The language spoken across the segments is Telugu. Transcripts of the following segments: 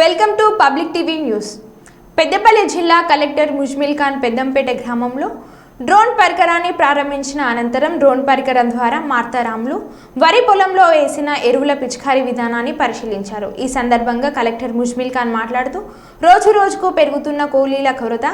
Welcome to public TV news. Peddapalli జిల్లా కలెక్టర్ ముజ్మిల్ ఖాన్ పెద్దంపేట గ్రామంలో డ్రోన్ పరికరాన్ని ప్రారంభించిన అనంతరం డ్రోన్ పరికరం ద్వారా మార్తారాములు వరి పొలంలో వేసిన ఎరువుల పిచికారీ విధానాన్ని పరిశీలించారు. ఈ సందర్భంగా కలెక్టర్ ముజ్మిల్ ఖాన్ మాట్లాడుతూ రోజుకు పెరుగుతున్న కూలీల కొరత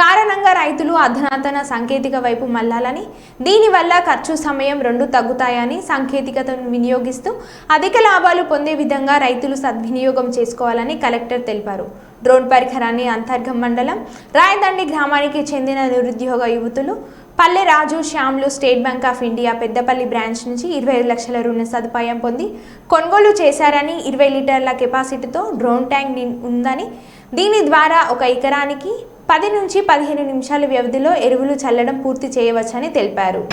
కారణంగా రైతులు అధునాతన సాంకేతిక వైపు మళ్లాలని, దీనివల్ల ఖర్చు సమయం రెండు తగ్గుతాయని, సాంకేతికతను వినియోగిస్తూ అధిక లాభాలు పొందే విధంగా రైతులు సద్వినియోగం చేసుకోవాలని కలెక్టర్ తెలిపారు. డ్రోన్ పరికరాన్ని అంతర్గం మండలం రాయదండి గ్రామానికి చెందిన నిరుద్యోగ యువతులు పల్లె రాజు శ్యామ్లు State Bank of India Peddapalli branch నుంచి 25 లక్షల రుణ సదుపాయం పొంది కొనుగోలు చేశారని, 20 లీటర్ల కెపాసిటీతో డ్రోన్ ట్యాంక్ ఉందని, దీని ద్వారా ఒక ఎకరానికి 10 నుంచి 15 నిమిషాల వ్యవధిలో ఎరువులు చల్లడం పూర్తి చేయవచ్చని తెలిపారు.